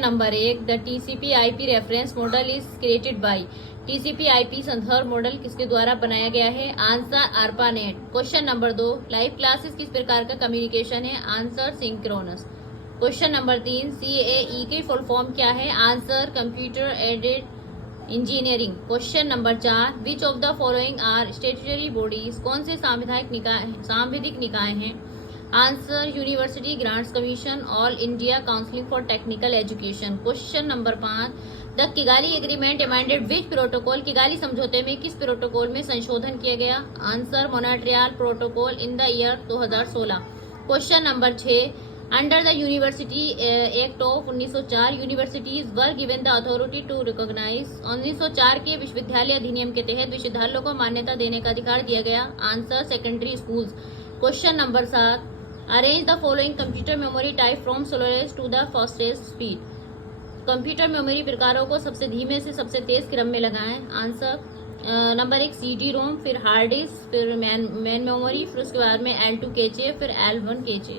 Number 1, the TCP/IP reference model is created by. TCP/IP संदर्भ मॉडल किसके द्वारा बनाया गया है? Answer ARPANET। Question number 2, live classes किस प्रकार का कम्युनिकेशन है? Answer synchronous. Question number 3, CAE की फुल फॉर्म क्या है? Answer computer aided engineering. Question number 4, which of the following are statutory bodies? कौन से सांविधिक निकाय हैं? Answer university grants commission, all India counselling for technical education. Question number 5, the Kigali agreement amended which protocol? Kigali समझौते में किस protocol में संशोधन किया गया? Answer Montreal protocol in the year 2016। Question number 6, under the university act of 1904 universities were given the authority to recognise. 1904 के विश्वविद्यालय अधिनियम के तहत विश्वविद्यालयों को मान्यता देने का अधिकार दिया गया। Answer secondary schools. Question number 7, arrange the following computer memory type from slowest to the fastest speed. Computer memory प्रकारों को सबसे धीमे से सबसे तेज क्रम में लगाएं। आंसर नंबर 1 CD रोम, फिर हार्ड डिस्क, फिर मैन मेमोरी, फिर उसके बाद में L2 कैचे, फिर L1 कैचे।